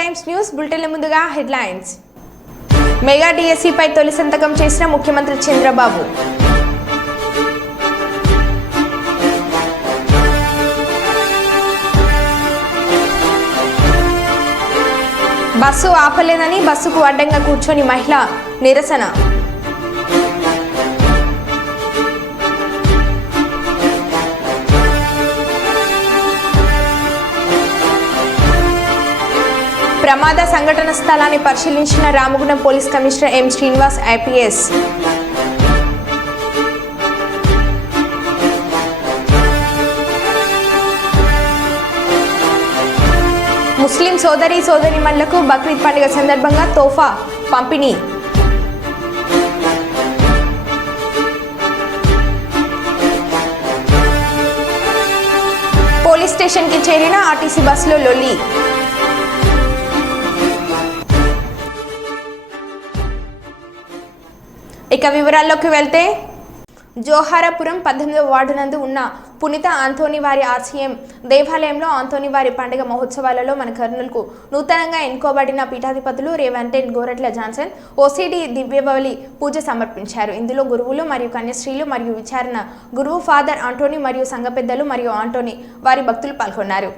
Times news bulletin ముందుగా headlines. Mega డిఎస్సిపై తొలి సంతకం చేసిన ముఖ్యమంత్రి చంద్రబాబు. బస్సు ఆపలేదని బస్సుకు అడ్డంగా కూర్చొని మహిళ నిరసన. ప్రమాద సంఘటన స్థలాన్ని పరిశీలించిన Ramagundam police commissioner M Srinivas IPS. Muslim సోదరీమణులకు బక్రీద్ పండుగ సందర్భంగా తోఫా పంపిణీ. పోలీస్ స్టేషన్కి చేరిన ఆర్టీసీ బస్సులో లొల్లి. ఇక వివరాల్లోకి వెళ్తే జోహారాపురం 18వ వార్డు నందు ఉన్న పునీత ఆంథోనీ వారి ఆర్సీఎం దేవాలయంలో ఆంథోనీ వారి పండుగ మహోత్సవాలలో మన కర్నూలుకు నూతనంగా ఎన్నుకోబడిన పీఠాధిపతులు రేవంటెన్ గోరట్ల జాన్సన్ ఓసీడీ దివ్యబలి పూజ సమర్పించారు. ఇందులో గురువులు మరియు కన్యశ్రీలు మరియు విచారణ గురువు ఫాదర్ ఆంటోనీ మరియు సంఘ పెద్దలు మరియు ఆంటోనీ వారి భక్తులు పాల్గొన్నారు.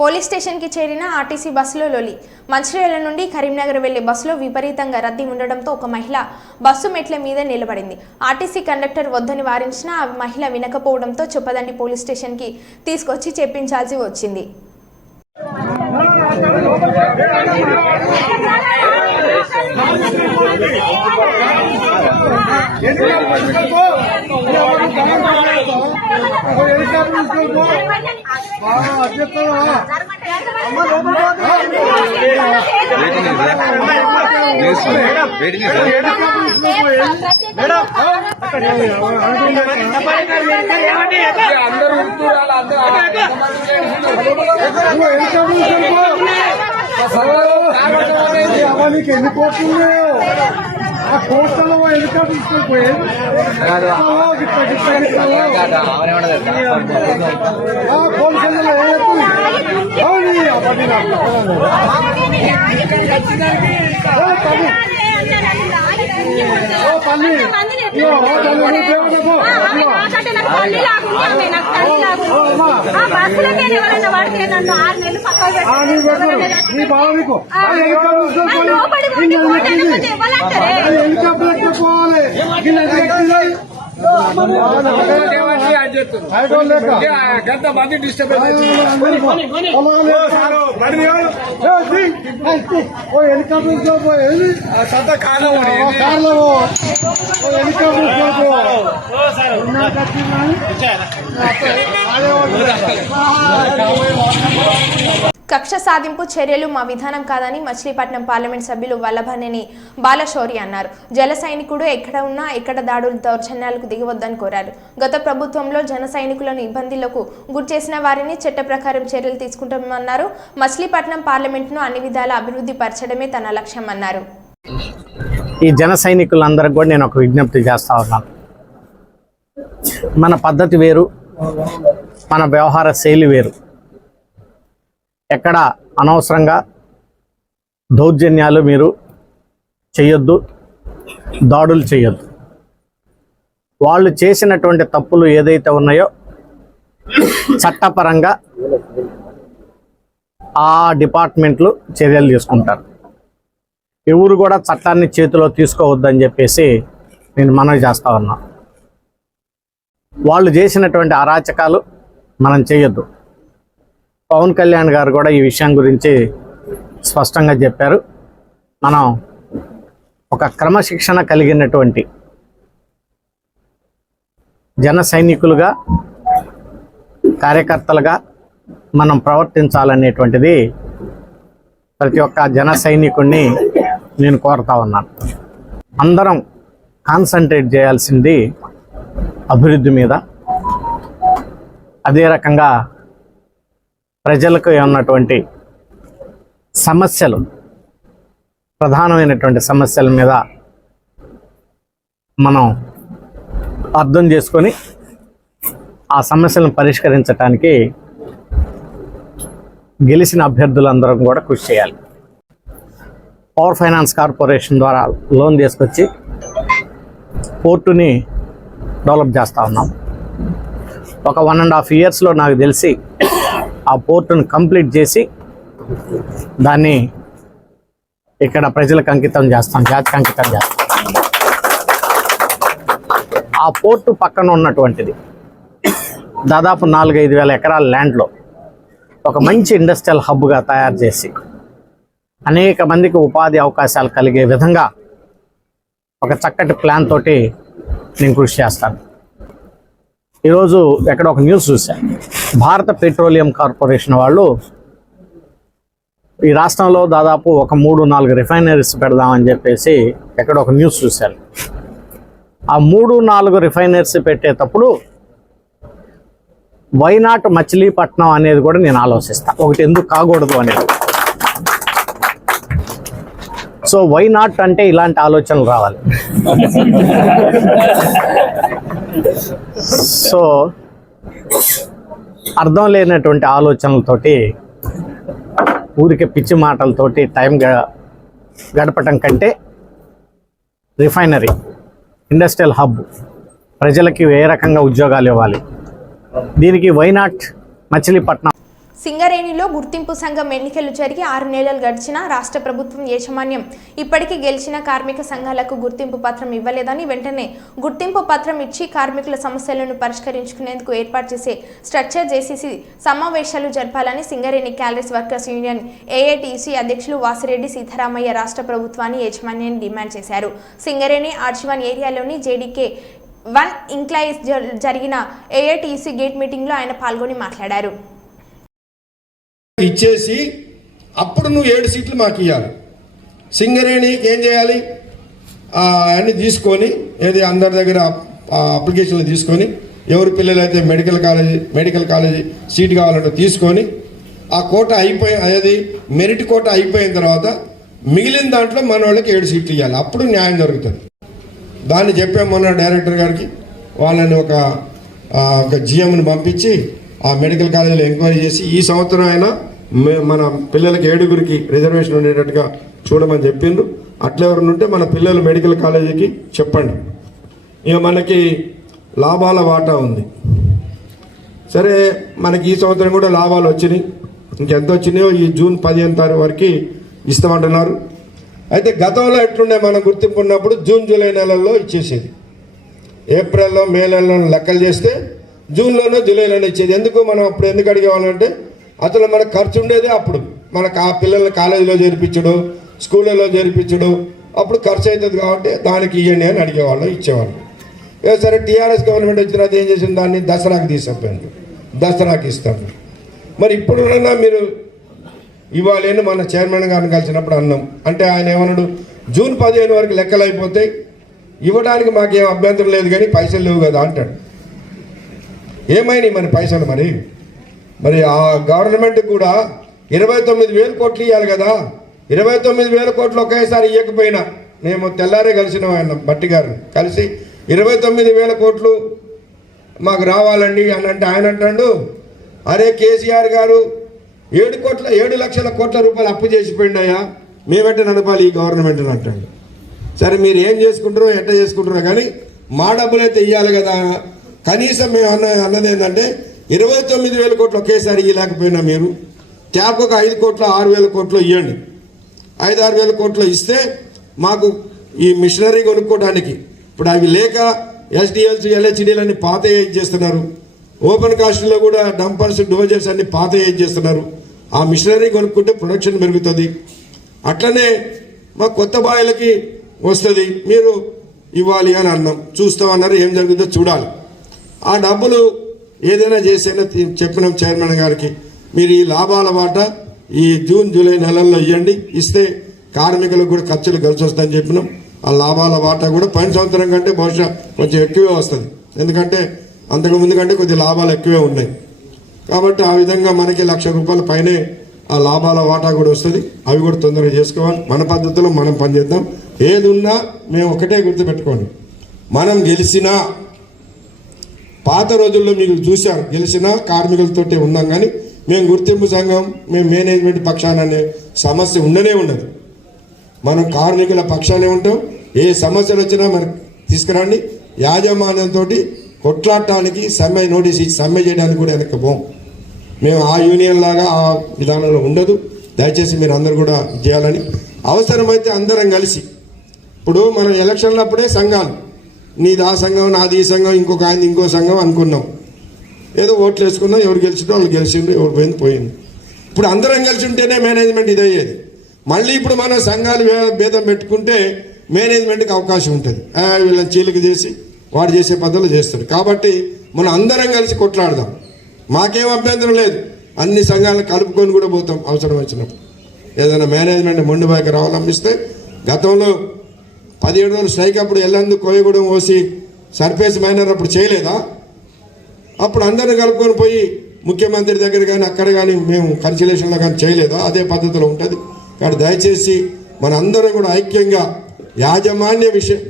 పోలీస్ స్టేషన్కి చేరిన ఆర్టీసీ బస్సులో లొలి. మంచిర్యాల నుండి కరీంనగర్ వెళ్లే బస్సులో విపరీతంగా రద్దీ ఉండడంతో ఒక మహిళ బస్సు మెట్ల మీద నిలబడింది. ఆర్టీసీ కండక్టర్ వద్దని వారించినా ఆ మహిళ వినకపోవడంతో చొప్పదండి పోలీస్ స్టేషన్కి తీసుకొచ్చి చెప్పించాల్సి వచ్చింది. కక్ష సాధింపు చర్యలు మా విధానం కాదని మచిలీపట్నం పార్లమెంట్ సభ్యులు వల్లభనేని బాలశౌరి అన్నారు. జల సైనికుడు ఎక్కడ ఉన్నా ఎక్కడ దాడులు దౌర్జన్యాలకు దిగవద్దని కోరారు. గత ప్రభుత్వంలో జన సైనికులను ఇబ్బందులకు గురిచేసిన వారిని చట్ట ప్రకారం చర్యలు తీసుకుంటామన్నారు. మచిలీపట్నం పార్లమెంట్ను అన్ని విధాల అభివృద్ధి పరచడమే తన లక్ష్యం అన్నారు. ఈ జన సైనికులందరికీ కూడా నేను ఒక విజ్ఞప్తి చేస్తా ఉన్నాను. మన పద్ధతి వేరు, మన వ్యవహార శైలి వేరు. ఎక్కడ అనవసరంగా దౌర్జన్యాలు మీరు చేయొద్దు, దాడులు చేయొద్దు. వాళ్ళు చేసినటువంటి తప్పులు ఏదైతే ఉన్నాయో చట్టపరంగా ఆ డిపార్ట్మెంట్లు చర్యలు తీసుకుంటారు. ఎవరు కూడా చట్టాన్ని చేతిలో తీసుకోవద్దని చెప్పేసి నేను మనవి చేస్తా ఉన్నా. వాళ్ళు చేసినటువంటి అరాచకాలు మనం చేయొద్దు. పవన్ కళ్యాణ్ గారు కూడా ఈ విషయం గురించి స్పష్టంగా చెప్పారు. మనం ఒక క్రమశిక్షణ కలిగినటువంటి జన సైనికులుగా, కార్యకర్తలుగా మనం ప్రవర్తించాలనేటువంటిది ప్రతి ఒక్క జన సైనికుడిని నేను కోరుతా ఉన్నాను. అందరం కాన్సన్ట్రేట్ చేయాల్సింది అభివృద్ధి మీద. అదే రకంగా ప్రజలకు ఉన్నటువంటి సమస్యలు, ప్రధానమైనటువంటి సమస్యల మీద మనం అర్థం చేసుకొని ఆ సమస్యలను పరిష్కరించడానికి గెలిచిన అభ్యర్థులందరం కూడా కృషి చేయాలి. పవర్ ఫైనాన్స్ కార్పొరేషన్ ద్వారా లోన్ తీసుకొచ్చి పోర్టుని డెవలప్ చేస్తూ ఉన్నాం. ఒక 1.5 yearsలో నాకు తెలిసి ఆ పోర్టును కంప్లీట్ చేసి దాన్ని ఇక్కడ ప్రజలకు అంకితం చేస్తాం, జాతికి అంకితం చేస్తాం. ఆ పోర్టు పక్కన ఉన్నటువంటిది దాదాపు 4-5 వేల ఎకరాల ల్యాండ్లో ఒక మంచి ఇండస్ట్రియల్ హబ్గా తయారు చేసి అనేక మందికి ఉపాధి అవకాశాలు కలిగే విధంగా ఒక చక్కటి ప్లాన్ తోటి నేను కృషి చేస్తాను. ఈరోజు ఎక్కడ ఒక న్యూస్ చూశాను. భారత పెట్రోలియం కార్పొరేషన్ వాళ్ళు ఈ రాష్ట్రంలో దాదాపు ఒక 3-4 రిఫైనరీస్ పెడదామని చెప్పేసి ఎక్కడ ఒక న్యూస్ చూశాను. ఆ 3-4 రిఫైనరీస్ పెట్టేటప్పుడు వైనాట్ మచిలీపట్నం అనేది కూడా నేను ఆలోచిస్తాను. ఒకటి ఎందుకు కాకూడదు అనేది. సో వైనాట్ అంటే ఇలాంటి ఆలోచనలు రావాలి. సో అర్థం లేనటువంటి ఆలోచనలతోటి, ఊరికే పిచ్చి మాటలతోటి టైం గడపటం కంటే రిఫైనరీ, ఇండస్ట్రియల్ హబ్, ప్రజలకి ఏ రకంగా ఉద్యోగాలు ఇవ్వాలి, దీనికి వైనాట్ మచిలీపట్నం. సింగరేణిలో గుర్తింపు సంఘం ఎన్నికలు జరిగి 6 నెలలు గడిచినా రాష్ట్ర ప్రభుత్వం యాజమాన్యం ఇప్పటికీ గెలిచిన కార్మిక సంఘాలకు గుర్తింపు పత్రం ఇవ్వలేదని, వెంటనే గుర్తింపు పత్రం ఇచ్చి కార్మికుల సమస్యలను పరిష్కరించుకునేందుకు ఏర్పాటు చేసే స్ట్రక్చర్ జేసీసీ సమావేశాలు జరపాలని Singareni calories workers union AITC అధ్యక్షులు వాసిరెడ్డి సీతారామయ్య రాష్ట్ర ప్రభుత్వాన్ని యాజమాన్యాన్ని డిమాండ్ చేశారు. సింగరేణి ఆర్జీవన్ ఏరియాలోని జేడీకే 1 ఇంక్లైజ్ జరిగిన ఏఐటీసీ గేట్ మీటింగ్లో ఆయన పాల్గొని మాట్లాడారు. ఇచ్చేసి అప్పుడు నువ్వు 7 సీట్లు మాకు ఇవ్వాలి. సింగరేణికి ఏం చేయాలి? అన్ని తీసుకొని, ఏది అందరి దగ్గర అప్లికేషన్లు తీసుకొని, ఎవరి పిల్లలైతే మెడికల్ కాలేజీ సీట్ కావాలంటే తీసుకొని, ఆ కోట అది మెరిట్ కోట అయిపోయిన తర్వాత మిగిలిన దాంట్లో మన వాళ్ళకి 7 సీట్లు ఇవ్వాలి. అప్పుడు న్యాయం జరుగుతుంది. దాన్ని చెప్పాము మొన్న డైరెక్టర్ గారికి. వాళ్ళని ఒక జిఎంని పంపించి ఆ మెడికల్ కాలేజీలో ఎంక్వైరీ చేసి ఈ సంవత్సరం అయినా మన పిల్లలకి 7గురికి రిజర్వేషన్ ఉండేటట్టుగా చూడమని చెప్పిండ్రు. అట్లా ఎవరైనా ఉంటే మన పిల్లలు మెడికల్ కాలేజీకి చెప్పండి. ఇక మనకి లాభాల వాటా ఉంది. సరే, మనకి ఈ సంవత్సరం కూడా లాభాలు వచ్చినాయి. ఇంకెంత వచ్చినాయో ఈ జూన్ 15 తారీఖు వరకు ఇస్తామంటున్నారు. అయితే గతంలో ఎట్లుండే మనం గుర్తింపు ఉన్నప్పుడు జూన్ జూలై నెలల్లో ఇచ్చేసేది. ఏప్రిల్లో మే నెలలో లెక్కలు చేస్తే జూన్లోనో జూలైలోనో ఇచ్చేది. ఎందుకు మనం అప్పుడు ఎందుకు అడిగేవాళ్ళంటే అసలు మనకు ఖర్చు ఉండేది అప్పుడు. మనకు ఆ పిల్లల్ని కాలేజీలో చేర్పించడు, స్కూళ్ళలో చేర్పించడు, అప్పుడు ఖర్చు అవుతుంది కాబట్టి దానికి ఇవ్వండి అని అడిగేవాళ్ళం, ఇచ్చేవాళ్ళం. సరే, టీఆర్ఎస్ గవర్నమెంట్ వచ్చిన తర్వాత ఏం చేసింది? దాన్ని దసరాకి తీసుకుపోయింది. దసరాకి ఇస్తాము. మరి ఇప్పుడున్నా మీరు ఇవ్వాలి అని మన చైర్మన్ గారిని కలిసినప్పుడు అన్నాం. అంటే ఆయన ఏమన్నాడు, జూన్ 15 వరకు లెక్కలు అయిపోతాయి, ఇవ్వడానికి మాకేం అభ్యంతరం లేదు కానీ పైసలు లేవు కదా అంటాడు. ఏమైనాయి మన పైసలు? మరి ఆ గవర్నమెంట్ కూడా 29,000 కోట్లు ఇవ్వాలి కదా. 29,000 కోట్లు ఒకేసారి ఇవ్వకపోయినా, మేము తెల్లారే కలిసినాం ఆయన భట్టి గారిని కలిసి 29,000 కోట్లు మాకు రావాలండి అని అంటే ఆయన అంటాడు, అరే కేసీఆర్ గారు 7 లక్షల కోట్ల రూపాయలు అప్పు చేసిపోయిండయా, మేమంటే నడపాలి ఈ గవర్నమెంట్ అని అంటాడు. సరే, మీరు ఏం చేసుకుంటారో ఎట్లా చేసుకుంటారో కానీ మా డబ్బులు అయితే ఇవ్వాలి కదా. కనీసం మేము అన్నది ఏంటంటే 29,000 కోట్లు ఒకేసారి ఇవ్వలేకపోయినా మీరు ట్యాప్కి ఒక 5 కోట్లు 6,000 కోట్లు ఇవ్వండి. 5-6 వేల కోట్లు ఇస్తే మాకు ఈ మిషనరీ కొనుక్కోవడానికి ఇప్పుడు అవి లేక ఎస్డిఎల్స్ ఎల్హెచ్డీలు అన్ని పాత ఏజ్ చేస్తున్నారు. ఓపెన్ కాస్ట్లో కూడా డంపర్స్ డోజర్స్ అన్ని పాత ఏజ్ చేస్తున్నారు. ఆ మిషనరీ కొనుక్కుంటే ప్రొడక్షన్ పెరుగుతుంది. అట్లనే మా కొత్త బాయిలకి వస్తుంది, మీరు ఇవ్వాలి అని అన్నాం. చూస్తామన్నారు, ఏం జరుగుతుందో చూడాలి. ఆ డబ్బులు ఏదైనా చేసైనా చెప్పినాం చైర్మన్ గారికి, మీరు ఈ లాభాల వాటా ఈ జూన్ జూలై నెలల్లో ఇవ్వండి, ఇస్తే కార్మికులకు కూడా ఖర్చులు కలిసి వస్తుందని చెప్పినాం. ఆ లాభాల వాటా కూడా పైన సంవత్సరం కంటే బహుశా కొంచెం ఎక్కువే వస్తుంది, ఎందుకంటే అంతకు ముందు కంటే కొద్ది లాభాలు ఎక్కువే ఉన్నాయి. కాబట్టి ఆ విధంగా మనకి ₹1,00,000 పైనే ఆ లాభాల వాటా కూడా వస్తుంది. అవి కూడా తొందరగా చేసుకోవాలి. మన పద్ధతిలో మనం పనిచేద్దాం. ఏది ఉన్నా మేము ఒకటే గుర్తుపెట్టుకోండి, మనం గెలిచినా పాత రోజుల్లో మీరు చూశారు, గెలిచినా కార్మికులతోటే ఉన్నాం, కానీ మేము గుర్తింపు సంఘం, మేము మేనేజ్మెంట్ పక్షాన అనే సమస్య ఉండనే ఉండదు. మనం కార్మికుల పక్షానే ఉంటాం. ఏ సమస్యలు వచ్చినా మనకు తీసుకురండి. యాజమాన్యంతో కొట్లాడటానికి సమ్మె నోటీస్ ఇచ్చి సమ్మె చేయడానికి కూడా వెనక్కి పోం. మేము ఆ యూనియన్ లాగా ఆ విధానంలో ఉండదు. దయచేసి మీరు అందరూ కూడా చేయాలని, అవసరమైతే అందరం కలిసి, ఇప్పుడు మనం ఎలక్షన్లప్పుడే సంఘాలు, నీది ఆ సంఘం, నాది ఈ సంఘం, ఇంకొక ఆయన ఇంకో సంఘం అనుకున్నాం. ఏదో ఓట్లు వేసుకున్నాం, ఎవరు గెలిచిందో వాళ్ళు గెలిచిండ్రు, ఎవరు పోయింది పోయింది. ఇప్పుడు అందరం కలిసి ఉంటేనే మేనేజ్మెంట్ ఇది అయ్యేది. మళ్ళీ ఇప్పుడు మనం సంఘాలు భేదం పెట్టుకుంటే మేనేజ్మెంట్కి అవకాశం ఉంటుంది. వీళ్ళని చీలిక చేసి వాడు చేసే పద్ధతులు చేస్తాడు. కాబట్టి మనం అందరం కలిసి కొట్లాడదాం. మాకేం అభ్యంతరం లేదు, అన్ని సంఘాలను కలుపుకొని కూడా పోతాం అవసరం వచ్చినప్పుడు. ఏదైనా మేనేజ్మెంట్ మొండిబాయికి రావాలనిపిస్తే, గతంలో 17 రోజులు స్ట్రైక్ అప్పుడు Yellandu Koyagudem OC surface miner అప్పుడు చేయలేదా? అప్పుడు అందరిని కలుపుకొని పోయి ముఖ్యమంత్రి దగ్గర కానీ అక్కడ కానీ మేము కన్సిలేషన్లో కానీ చేయలేదా? అదే పద్ధతిలో ఉంటుంది. కాబట్టి దయచేసి మనందరం కూడా ఐక్యంగా యాజమాన్య విషయం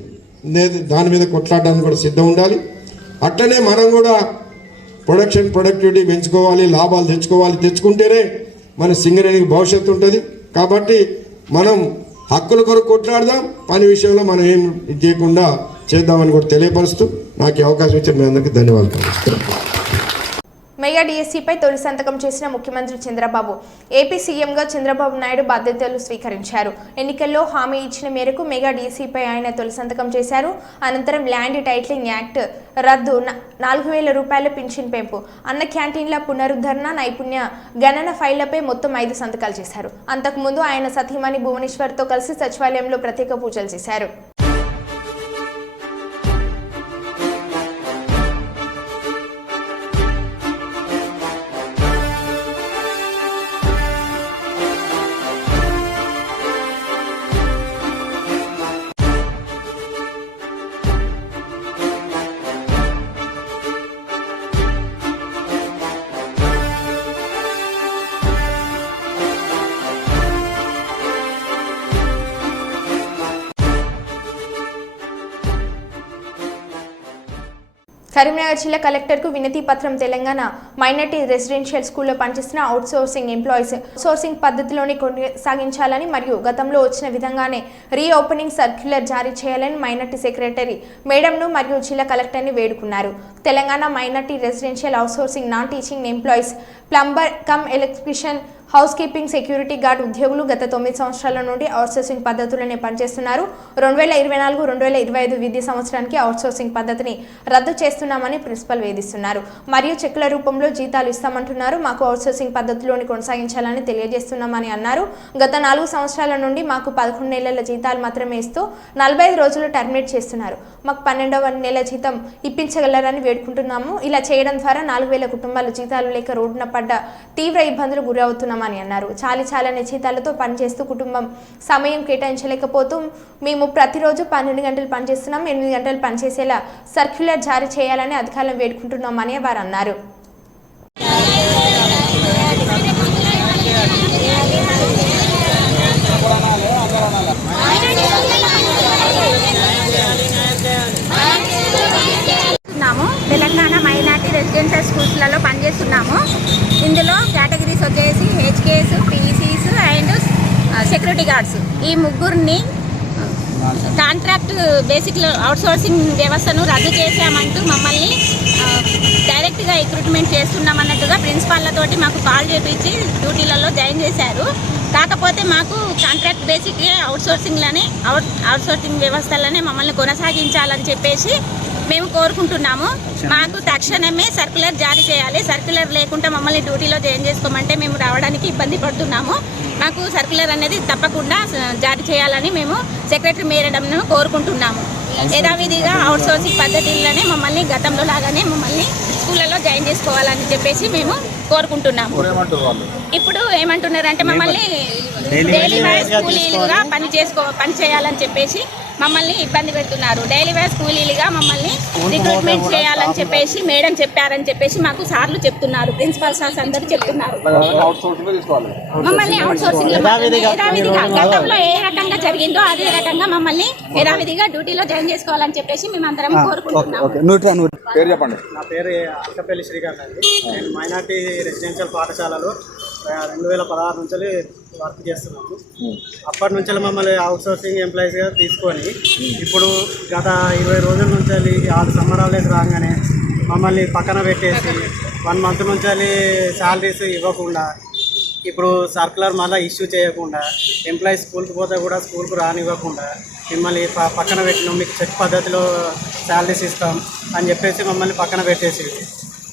దాని మీద కొట్లాడడానికి కూడా సిద్ధం ఉండాలి. అట్లనే మనం కూడా ప్రొడక్టివిటీ పెంచుకోవాలి, లాభాలు తెచ్చుకోవాలి. తెచ్చుకుంటేనే మన సింగరేణికి భవిష్యత్తు ఉంటుంది. కాబట్టి మనం హక్కుల కొరకు కొట్లాడదాం, పని విషయంలో మనం ఏం చేయకుండా చేద్దామని కూడా తెలియపరుస్తూ నాకు ఈ అవకాశం ఇచ్చిన మీ అందరికీ ధన్యవాదాలు. మెగా డిఎస్సీపై తొలి సంతకం చేసిన ముఖ్యమంత్రి చంద్రబాబు, ఏపీ సీఎంగా చంద్రబాబు నాయుడు బాధ్యతలు స్వీకరించారు. ఎన్నికల్లో హామీ ఇచ్చిన మేరకు మెగా డిఎస్సీపై ఆయన తొలి సంతకం చేశారు. అనంతరం ల్యాండ్ టైటిలింగ్ యాక్ట్ రద్దు, ₹4,000 పింఛన్ పెంపు, అన్న క్యాంటీన్ల పునరుద్ధరణ, నైపుణ్య గణన ఫైళ్లపై మొత్తం 5 సంతకాలు చేశారు. అంతకుముందు ఆయన సతీమణి భువనేశ్వర్తో కలిసి సచివాలయంలో ప్రత్యేక పూజలు చేశారు. కరీంనగర్ జిల్లా కలెక్టర్కు వినతి పత్రం. తెలంగాణ మైనార్టీ రెసిడెన్షియల్ స్కూల్లో పనిచేస్తున్న అవుట్సోర్సింగ్ ఎంప్లాయీస్ సోర్సింగ్ పద్ధతిలోనే కొనసాగించాలని మరియు గతంలో వచ్చిన విధంగానే రీఓపెనింగ్ సర్క్యులర్ జారీ చేయాలని మైనార్టీ సెక్రటరీ మేడంను మరియు జిల్లా కలెక్టర్ని వేడుకున్నారు. Telangana minority residential outsourcing non teaching employees, plumber cum electrician, house keeping, security guard ఉద్యోగులు గత 9 సంవత్సరాల నుండి అవుట్సోర్సింగ్ పద్ధతులనే పనిచేస్తున్నారు. 2024-2025 విద్యా సంవత్సరానికి అవుట్సోర్సింగ్ పద్ధతిని రద్దు చేస్తున్నామని ప్రిన్సిపల్ వేధిస్తున్నారు మరియు చెక్కుల రూపంలో జీతాలు ఇస్తామంటున్నారు. మాకు అవుట్సోర్సింగ్ పద్ధతిలోని కొనసాగించాలని తెలియజేస్తున్నామని అన్నారు. గత 4 సంవత్సరాల నుండి మాకు 11 నెలల జీతాలు మాత్రమే ఇస్తూ 45 రోజులు టర్మినేట్ చేస్తున్నారు. మాకు 12వ నెల జీతం ఇప్పించగలరని వేడుకుంటున్నాము. ఇలా చేయడం ద్వారా 4,000 కుటుంబాలు జీతాలు లేక రోడ్డున పడ్డ తీవ్ర ఇబ్బందులు గురవుతున్నామని అన్నారు. చాలని జీతాలతో పనిచేస్తూ కుటుంబం సమయం కేటాయించలేకపోతూ మేము ప్రతిరోజు 12 గంటలు పనిచేస్తున్నాం. 8 గంటలు పనిచేసేలా సర్క్యులర్ జారీ చేయాలని అధికారులను వేడుకుంటున్నామని వారు అన్నారు. తెలంగాణ మైనార్టీ రెసిడెన్షియల్ స్కూల్స్లలో పనిచేస్తున్నాము. ఇందులో కేటగిరీస్ వచ్చేసి HKs, PCs and security guards. ఈ ముగ్గురిని కాంట్రాక్ట్ బేసిక్ అవుట్సోర్సింగ్ వ్యవస్థను రద్దు చేశామంటూ మమ్మల్ని డైరెక్ట్గా రిక్రూట్మెంట్ చేస్తున్నామన్నట్టుగా ప్రిన్సిపాల్లతోటి మాకు కాల్ చేపించి డ్యూటీలలో జాయిన్ చేశారు. కాకపోతే మాకు కాంట్రాక్ట్ బేసిక్గా అవుట్సోర్సింగ్ వ్యవస్థలనే మమ్మల్ని కొనసాగించాలని చెప్పేసి మేము కోరుకుంటున్నాము. మాకు తక్షణమే సర్క్యులర్ జారీ చేయాలి. సర్క్యులర్ లేకుండా మమ్మల్ని డ్యూటీలో జాయిన్ చేసుకోమంటే మేము రావడానికి ఇబ్బంది పడుతున్నాము. మాకు సర్క్యులర్ అనేది తప్పకుండా జారీ చేయాలని మేము సెక్రటరీ మేడంను కోరుకుంటున్నాము. యథావిధిగా అవుట్సోర్సింగ్ పద్ధతిలోనే మమ్మల్ని గతంలో లాగానే మమ్మల్ని స్కూళ్ళలో జాయిన్ చేసుకోవాలని చెప్పేసి మేము కోరుకుంటున్నాము. ఇప్పుడు ఏమంటున్నారంటే మమ్మల్ని డైలీ వైజ్ కూలీలుగా పని చేయాలని చెప్పేసి మమ్మల్ని ఇబ్బంది పెడుతున్నారు. డైలీ వైజ్ కూలీలుగా మమ్మల్ని రిక్రూట్మెంట్ చేయాలని చెప్పేసి మేడం చెప్పారని చెప్పేసి మాకు సార్లు చెప్తున్నారు, ప్రిన్సిపల్ సార్స్ అందరూ చెప్తున్నారు. మమ్మల్ని అవుట్సోర్సింగ్ యథావిధిగా గతంలో ఏ రకంగా జరిగిందో అదే రకంగా మమ్మల్ని యథావిధిగా డ్యూటీలో జాయిన్ చేసుకోవాలని చెప్పేసి మేమందరం కోరుకుంటున్నాము. నా పేరు అక్కపల్లి శ్రీకాంత్ అండి. నేను మైనార్టీ రెసిడెన్షియల్ పాఠశాలలో 2016 నుంచి వర్క్ చేస్తున్నాము. అప్పటి నుంచి మమ్మల్ని అవుట్సోర్సింగ్ ఎంప్లాయీస్గా తీసుకొని ఇప్పుడు గత 20 రోజుల నుంచి ఆరు సంబరాలకు రాగానే మమ్మల్ని పక్కన పెట్టేసి 1 మంత్ నుంచి శాలరీస్ ఇవ్వకుండా, ఇప్పుడు సర్కులర్ మళ్ళీ ఇష్యూ చేయకుండా, ఎంప్లాయీస్ స్కూల్కి పోతే కూడా స్కూల్కి రానివ్వకుండా మిమ్మల్ని పక్కన పెట్టినాం, మీకు చెక్ పద్ధతిలో శాలరీస్ ఇస్తాం అని చెప్పేసి మమ్మల్ని పక్కన పెట్టేసి,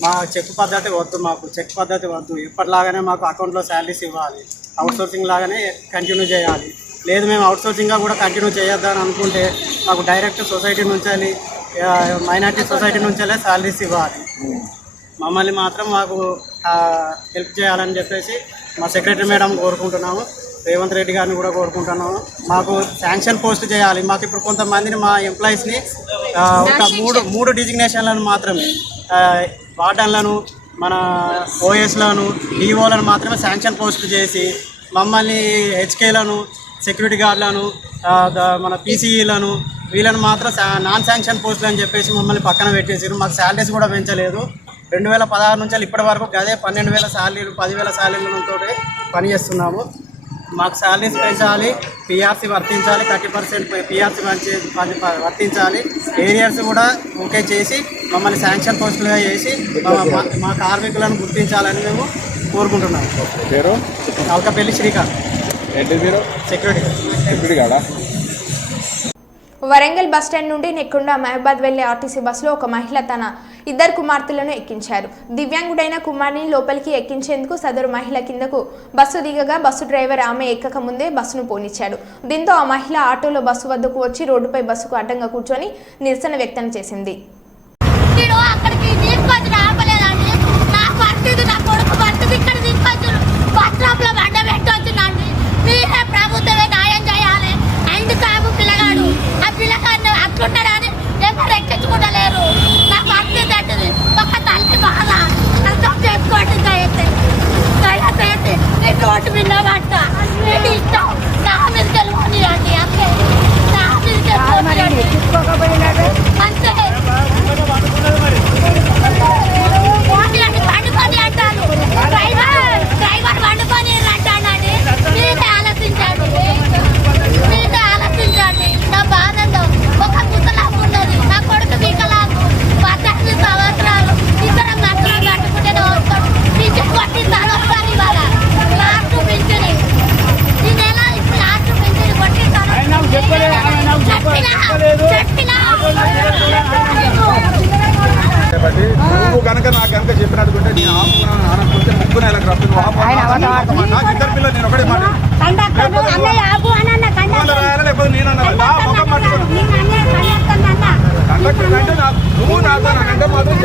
మా చెక్ పద్ధతి వద్దు, మాకు చెక్ పద్ధతి వద్దు, ఎప్పటిలాగానే మాకు అకౌంట్లో శాలరీస్ ఇవ్వాలి, అవుట్సోర్సింగ్ లాగానే కంటిన్యూ చేయాలి. లేదు మేము అవుట్సోర్సింగ్గా కూడా కంటిన్యూ చేయొద్దని అనుకుంటే మాకు డైరెక్ట్ సొసైటీ నుంచి మైనార్టీ సొసైటీ నుంచే శాలరీస్ ఇవ్వాలి. మమ్మల్ని మాత్రం మాకు హెల్ప్ చేయాలని చెప్పేసి మా సెక్రటరీ మేడం కోరుకుంటున్నాము. రేవంత్ రెడ్డి గారిని కూడా కోరుకుంటున్నాము. మాకు శాంక్షన్ పోస్ట్ చేయాలి. మాకు ఇప్పుడు కొంతమందిని మా ఎంప్లాయీస్ని ఒక మూడు డిజిగ్నేషన్లను మాత్రమే, వార్డన్లను, మన ఓఎస్లను, డిఓలను మాత్రమే శాంక్షన్ పోస్ట్ చేసి మమ్మల్ని హెచ్కేలను, సెక్యూరిటీ గార్డులను, మన పీసీఈలను వీళ్ళని మాత్రం నాన్ శాంక్షన్ పోస్టులు అని చెప్పేసి మమ్మల్ని పక్కన పెట్టేసారు. మాకు శాలరీస్ కూడా పెంచలేదు. 2016 నుంచి ఇప్పటి వరకు అదే 12,000 శాలరీలు, 10,000 శాలరీలతో పనిచేస్తున్నాము. మాకు శాలరీస్ పెంచాలి, పిఆర్సీ వర్తించాలి, 30% పిఆర్సీ వర్తించాలి, ఏరియర్స్ కూడా ఓకే చేసి మమ్మల్ని శాంక్షన్ పోస్టులుగా చేసి మా కార్మికులను గుర్తించాలని మేము కోరుకుంటున్నాము. పేరు అల్కపల్లి శ్రీకాంత్. ఏంటి మీరు? సెక్యూరిటీ కాదా? వరంగల్ బస్టాండ్ నుండి నెక్కొండ మహబాద్ వెళ్లే ఆర్టీసీ బస్సులో ఒక మహిళ తన 2 కుమార్తెలను ఎక్కించారు. దివ్యాంగుడైన కుమార్ని లోపలికి ఎక్కించేందుకు సదరు మహిళ కిందకు బస్సు దిగగా బస్సు డ్రైవర్ ఆమె ఎక్కక ముందే బస్సును పోనిచ్చాడు. దీంతో ఆ మహిళ ఆటోలో బస్సు వద్దకు వచ్చి రోడ్డుపై బస్సుకు అడ్డంగా కూర్చొని నిరసన వ్యక్తం చేసింది. నువ్వు కనుక నాకు కనుక చెప్పినట్టుకుంటే నేను ఆపుకుంటే ముగ్గురు నాకు ఇద్దరు పిల్లలు నేను ఒకటే మాట లేకపోతే నేనన్నా కండక్టర్ అంటే నువ్వు నాతో నాకంటే మాత్రం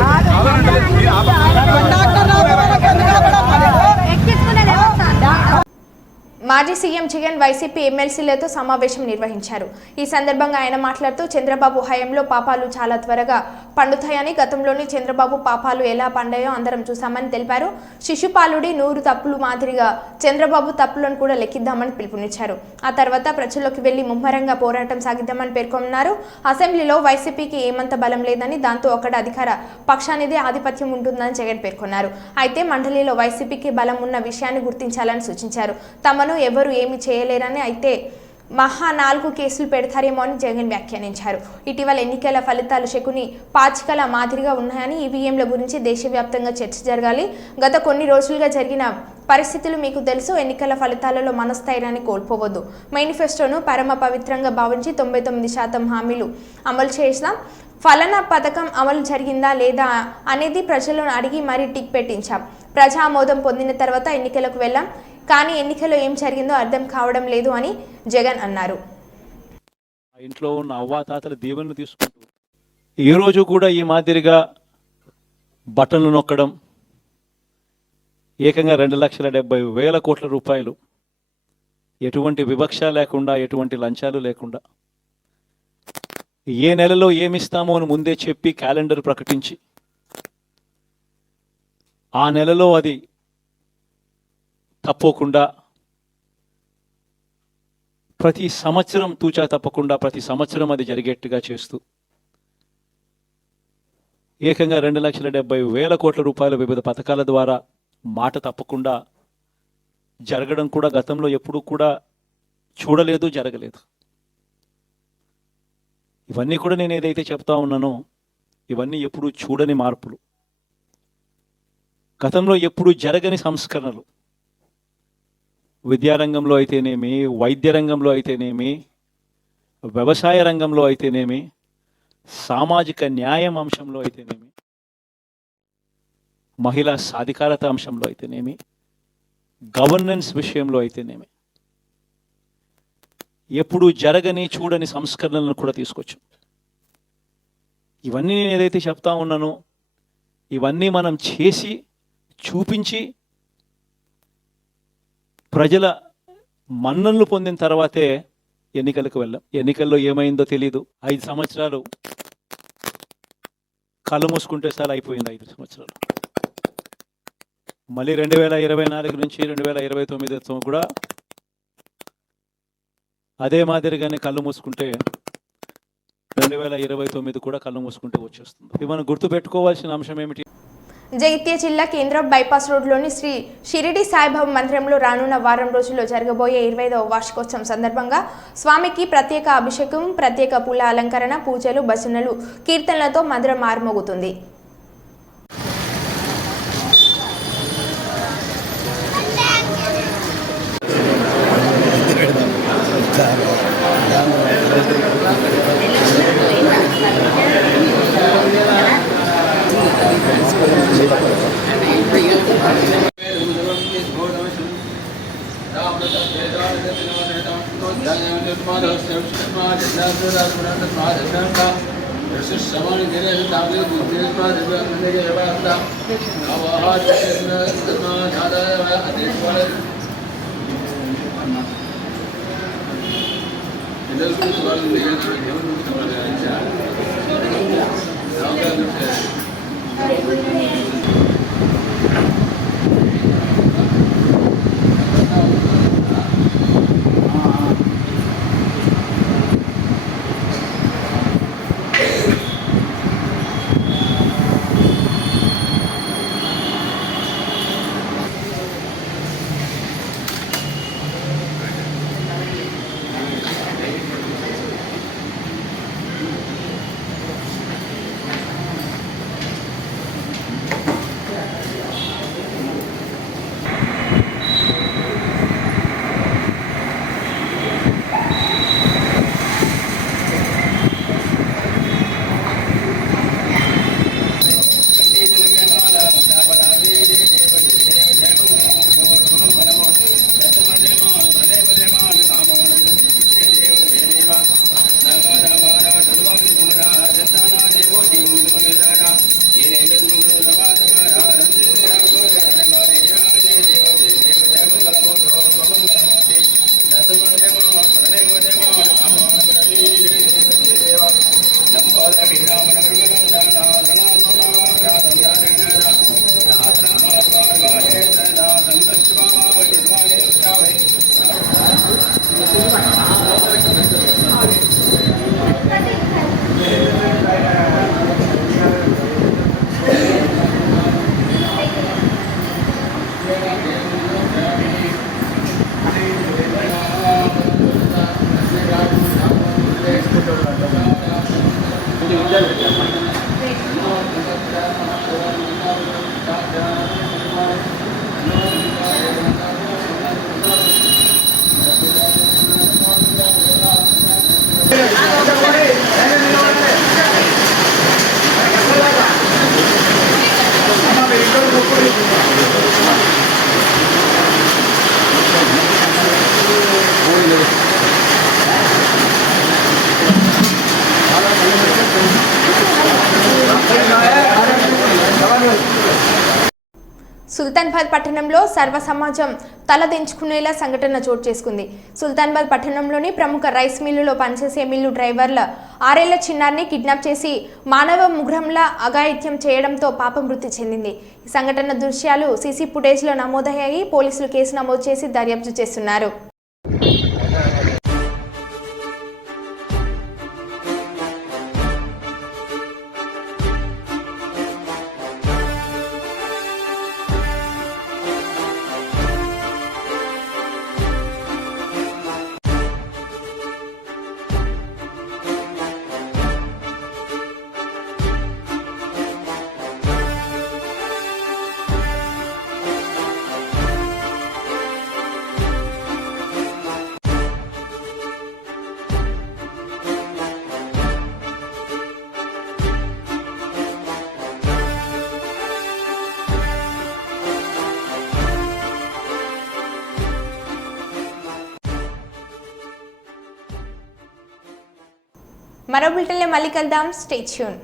మాజీ సీఎం జగన్ వైసీపీ ఎమ్మెల్సీలతో సమావేశం నిర్వహించారు. ఈ సందర్భంగా ఆయన మాట్లాడుతూ చంద్రబాబు హయాంలో పాపాలు చాలా త్వరగా పండుతాయని, గతంలోని చంద్రబాబు పాపాలు ఎలా పండాయో అందరం చూసామని తెలిపారు. శిశుపాలుడి 100 తప్పులు మాదిరిగా చంద్రబాబు తప్పులను కూడా లెక్కిద్దామని పిలుపునిచ్చారు. ఆ తర్వాత ప్రజల్లోకి వెళ్లి ముమ్మరంగా పోరాటం సాగిద్దామని పేర్కొన్నారు. అసెంబ్లీలో వైసీపీకి ఏమంత బలం లేదని, దాంతో ఒకటి అధికార పక్షానిదే ఆధిపత్యం ఉంటుందని జగన్ పేర్కొన్నారు. అయితే మండలిలో వైసీపీకి బలం ఉన్న విషయాన్ని గుర్తించాలని సూచించారు. తమను ఎవరు ఏమి చేయలేరని, అయితే మహా 4 కేసులు పెడతారేమో అని జగన్ వ్యాఖ్యానించారు. ఇటీవల ఎన్నికల ఫలితాలు శకుని పాచికల మాదిరిగా ఉన్నాయని, ఈవీఎంల గురించి దేశవ్యాప్తంగా చర్చ జరగాలి. గత కొన్ని రోజులుగా జరిగిన పరిస్థితులు మీకు తెలుసు. ఎన్నికల ఫలితాలలో మనస్థైర్యాన్ని కోల్పోవద్దు. మేనిఫెస్టోను పరమ పవిత్రంగా భావించి 99% హామీలు అమలు చేసినాం. ఫలానా పథకం అమలు జరిగిందా లేదా అనేది ప్రజలను అడిగి మరీ టిక్ పెట్టించాం. ప్రజా ఆమోదం పొందిన తర్వాత ఎన్నికలకు వెళ్ళాం. కానీ ఎన్నికల్లో ఏం జరిగిందో అర్థం కావడం లేదు అని జగన్ అన్నారు. ఇంట్లో ఉన్న అవ్వాతాతల దీవెనలు తీసుకుంటూ ఏ రోజు కూడా ఈ మాదిరిగా బటన్లు నొక్కడం, ఏకంగా 2,70,000 కోట్ల రూపాయలు ఎటువంటి వివక్ష లేకుండా, ఎటువంటి లంచాలు లేకుండా, ఏ నెలలో ఏమిస్తామో అని ముందే చెప్పి క్యాలెండర్ ప్రకటించి ఆ నెలలో అది తప్పకుండా ప్రతి సంవత్సరం తూచా తప్పకుండా ప్రతి సంవత్సరం అది జరిగేట్టుగా చేస్తూ ఏకంగా 2,70,000 కోట్ల రూపాయల వివిధ పథకాల ద్వారా మాట తప్పకుండా జరగడం కూడా గతంలో ఎప్పుడూ కూడా చూడలేదు, జరగలేదు. ఇవన్నీ కూడా నేను ఏదైతే చెప్తా ఉన్నానో ఇవన్నీ ఎప్పుడూ చూడని మార్పులు, గతంలో ఎప్పుడూ జరగని సంస్కరణలు. విద్యారంగంలో అయితేనేమి, వైద్య రంగంలో అయితేనేమి, వ్యవసాయ రంగంలో అయితేనేమి, సామాజిక న్యాయం అంశంలో అయితేనేమి, మహిళా సాధికారత అంశంలో అయితేనేమి, గవర్నెన్స్ విషయంలో అయితేనేమి ఎప్పుడూ జరగని చూడని సంస్కరణలను కూడా తీసుకొచ్చాం. ఇవన్నీ నేను ఏదైతే చెప్తా ఉన్నానో ఇవన్నీ మనం చేసి చూపించి ప్రజల మన్ననలు పొందిన తర్వాతే ఎన్నికలకు వెళ్ళాం. ఎన్నికల్లో ఏమైందో తెలీదు. 5 సంవత్సరాలు కళ్ళు మూసుకుంటే సార్ అయిపోయింది. 5 సంవత్సరాలు మళ్ళీ 2024 నుంచి 2029 కూడా అదే మాదిరిగానే కళ్ళు మూసుకుంటే 2029 కూడా కళ్ళు మూసుకుంటే వచ్చేస్తుంది. ఇది మనం గుర్తుపెట్టుకోవాల్సిన అంశం ఏమిటి? జగిత్యాల జిల్లా కేంద్రం బైపాస్ రోడ్లోని శ్రీ షిరిడి సాయిబాబా మందిరంలో రానున్న వారం రోజుల్లో జరగబోయే 25వ వార్షికోత్సవం సందర్భంగా స్వామికి ప్రత్యేక అభిషేకం, ప్రత్యేక పూల అలంకరణ, పూజలు, భజనలు, కీర్తనలతో మందిరం మారుమోగుతుంది. సుల్తానాబాద్ పట్టణంలో సర్వ సమాజం తలదించుకునేలా సంఘటన చోటు చేసుకుంది. సుల్తానాబాద్ పట్టణంలోని ప్రముఖ రైస్ మిల్లులో పనిచేసే మిల్లు డ్రైవర్ల 6 ఏళ్ల చిన్నారిని కిడ్నాప్ చేసి మానవ ముగ్రంలా అఘాయిత్యం చేయడంతో పాప మృతి చెందింది. ఈ సంఘటన దృశ్యాలు సీసీ ఫుటేజ్లో నమోదయ్యాయి. పోలీసులు కేసు నమోదు చేసి దర్యాప్తు చేస్తున్నారు. మరో బులెటిన్లో మళ్ళీ కలుద్దాం. Stay tune.